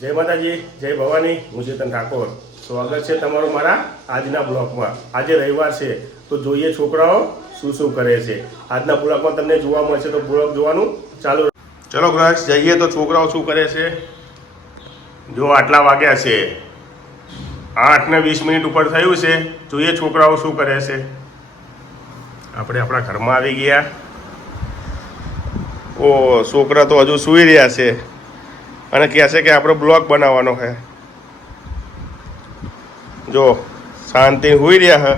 જય માતાજી, જય ભવાની, હું ચેતન ઠાકોર. સ્વાગત છે તમારું મારા આજના બ્લોગમાં. આજે રવિવાર છે, તો જોઈએ છોકરાઓ શું શું કરે છે. આજના બ્લોગમાં તમને જોવા મળશે તો બ્લોગ જોવાનું ચાલુ ચલો ગ્રાહક જઈએ તો છોકરાઓ શું કરે છે. જો આટલા વાગ્યા છે. આઠ ને વીસ મિનિટ ઉપર થયું છે. જોઈએ છોકરાઓ શું કરે છે. આપણે આપણા ઘરમાં આવી ગયા. ઓ, છોકરા તો હજુ સૂઈ રહ્યા છે. અને કહે છે કે આપણો બ્લોગ બનાવવાનો છે જો, શાંતિ હોઈ રહ્યા હે.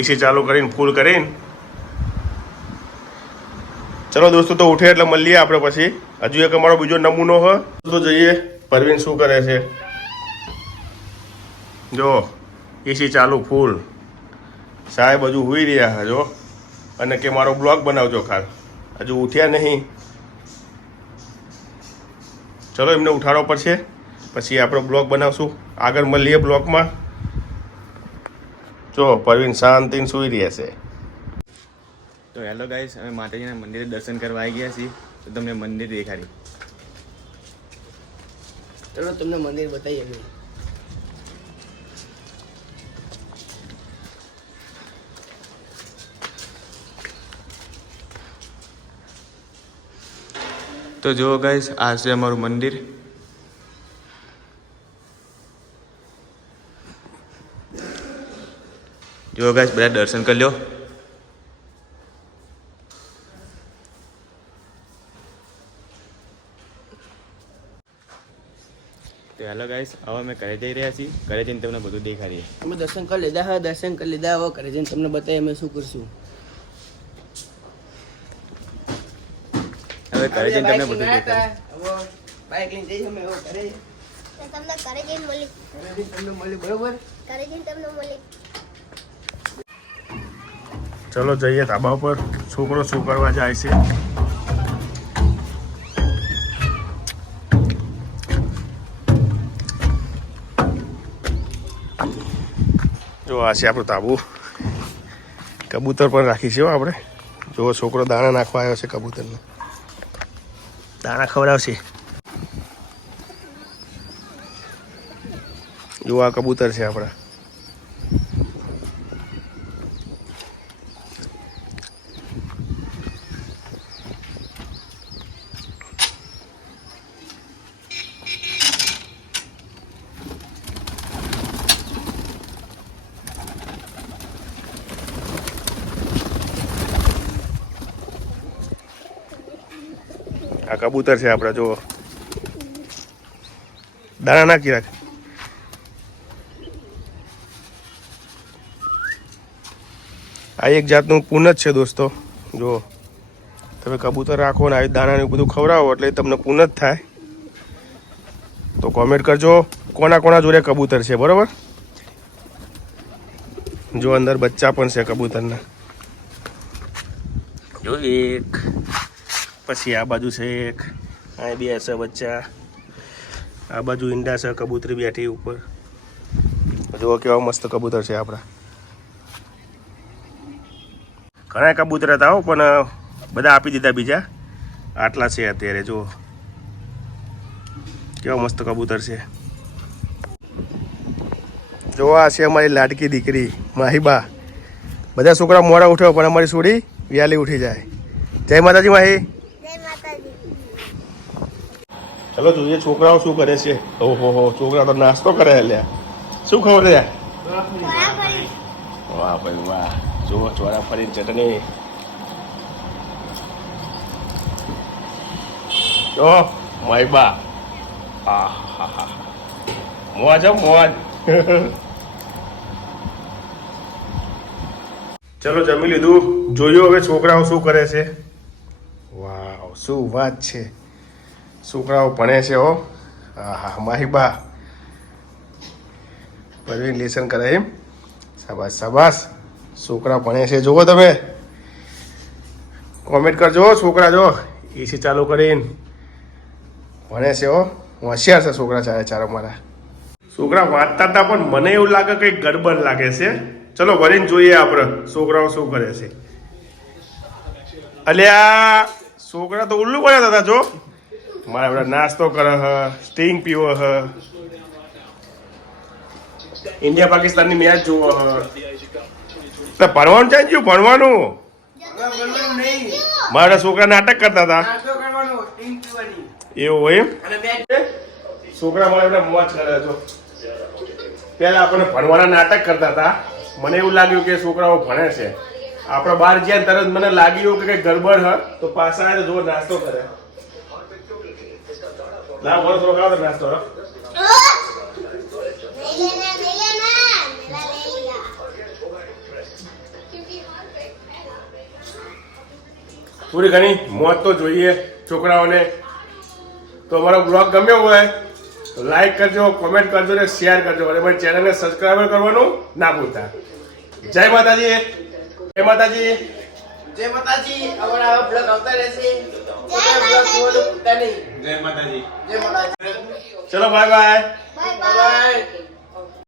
એસી ચાલુ કરીને ફૂલ કરીને. ચલો દોસ્તો, તો ઉઠે એટલે મળીએ આપણે પછી. હજુ એક અમારો બીજો નમૂનો હ. તો જઈએ, પરવીન શું કરે છે? જો એસી ચાલુ ફૂલ સાહેબ હજુ હોઈ રહ્યા હજો અને કે મારો બ્લોગ બનાવજો ખાસ હજુ ઉઠ્યા નહીં. ચલો એમને ઉઠાડવા પડશે. પછી આપણો બ્લોગ બનાવશું. આગળ મળીએ બ્લોગમાં. જો પરવીન શાંતિને સૂઈ રહ્યા છે તો હેલો ગાઈસ અમે માતાજીના મંદિરે દર્શન કરવા આવી ગયા છીએ. તો તમને મંદિર દેખાડી. ચલો તમને મંદિર બતાવીએ. તો જુઓ ગાઈસ આ છે અમારું મંદિર. જુઓ ગાઈસ બધા દર્શન કરી લો. તો હેલો ગાઈસ હવે અમે ઘરે જઈ રહ્યા છીએ. ઘરે જઈને તમને બધું દેખાડીએ. અમે દર્શન કરી લીધા હા, દર્શન કરી લીધા, હવે ઘરે જઈને તમને બતાવીએ અમે શું કરશું. હવે ઘરે જઈને તમને બધું હવે લઈને જઈશ અમે ઘરે તમને ઘરે જઈને મળી. ઘરે જઈને તમને મળી બરોબર? ઘરે જઈને તમને મળી. ચલો જઈએ ધાબા ઉપર. છોકરો શું કરવા જાય છે? જો આ છે આપણું તાબુ કબૂતર પણ રાખી છે હો આપણે. જો છોકરો દાણા નાખવા આવ્યો છે કબૂતરને. દાણા ખવડાવશે જો કબૂતર છે આપણા આ કબૂતર છે આપણા જો દાણા નાખી રાખ. આ એક જાતનું પૂન જ છે દોસ્તો જો તમે કબૂતર રાખો ને આવી દાણાને બધું ખવડાવો એટલે તમને પૂન જ થાય. તો કોમેન્ટ કરજો કોના કોના જોડે કબૂતર છે, બરોબર? જો અંદર બચ્ચા પણ છે કબૂતરના. જો એક પછી આ બાજુ છે એક, આ બે છે બચ્ચા આ બાજુ ઈંડા છે, કબૂતરી બેઠી ઉપર. જુઓ કેવા મસ્ત કબૂતર છે આપણા. ઘણા કબૂતર હતા પણ બધા આપી દીધા બીજા. આટલા છે અત્યારે, જુઓ. કેવા મસ્ત કબૂતર છે. જો આ છે અમારી લાડકી દીકરી, માહીબા. બધા છોકરા મોડા ઉઠ્યો પણ અમારી છોડી વ્યાલી ઉઠી જાય. જય માતાજી, માહી. ચલો જોઈએ છોકરાઓ શું કરે છે. ઓહો, હો, છોકરા તો નાસ્તો કરે લ્યા. શું ખબર છે? વાહ ભાઈ વાહ. જુઓ ચોરા ફરી ચટણી. જો, માયબા. આ હા હા મોજ મોજ ચલો, જમી લીધું. જોયું હવે છોકરાઓ શું કરે છે. વાહ શું વાત છે. છોકરાઓ ભણે છે હો. હા હા માહીબા પરવીન લેસન કરે એમ. શાબાશ શાબાશ. છોકરા ભણે છે. જુઓ તમે. કોમેન્ટ કરજો છોકરા જો એસી ચાલુ કરીને. ભણે છે હો. હોશિયાર છે છોકરા ચારે ચાર અમારા છોકરા વાંચતા હતા, પણ મને એવું લાગે કંઈક ગડબડ લાગે છે. ચલો, વરીને જોઈએ આપણે છોકરાઓ શું કરે છે. અલ્યા, છોકરા તો ઉલ્લુ કર્યા હતા, જો. મારા બધા નાસ્તો કરે હ સ્ટિંગ પીવો હ. ઇન્ડિયા પાકિસ્તાનની મેચ જોવો હ. ભણવાનું છે ગયું ભણવાનું? મારા છોકરા નાટક કરતા હતા. એવું હોય છોકરા મારા બધા મોજ કરે છો. પહેલાં આપણે ભણવાના નાટક કરતા હતા. મને એવું લાગ્યું કે છોકરાઓ ભણે છે. આપણે બહાર જ્યાં તરત મને લાગ્યું કે કંઈ ગરબડ હ, તો પાછા જો નાસ્તો કરે. ના બોલો થોડો ખાવ તો નાસ્તો પૂરી ઘણી મોજ તો જોઈએ છોકરાઓને. તો અમારો બ્લોગ ગમ્યો હોય, તો લાઈક કરજો કોમેન્ટ કરજો ને શેર કરજો. અને મારી ચેનલને સબસ્ક્રાઈબ કરવાનું ના ભૂલતા. જય માતાજી. જય માતાજી. જય માતાજી. અમારા બ્લોગ આવતા રહેશે. જય માતાજી. જય માતાજી. જય માતાજી ચલો બાય બાય બાય બાય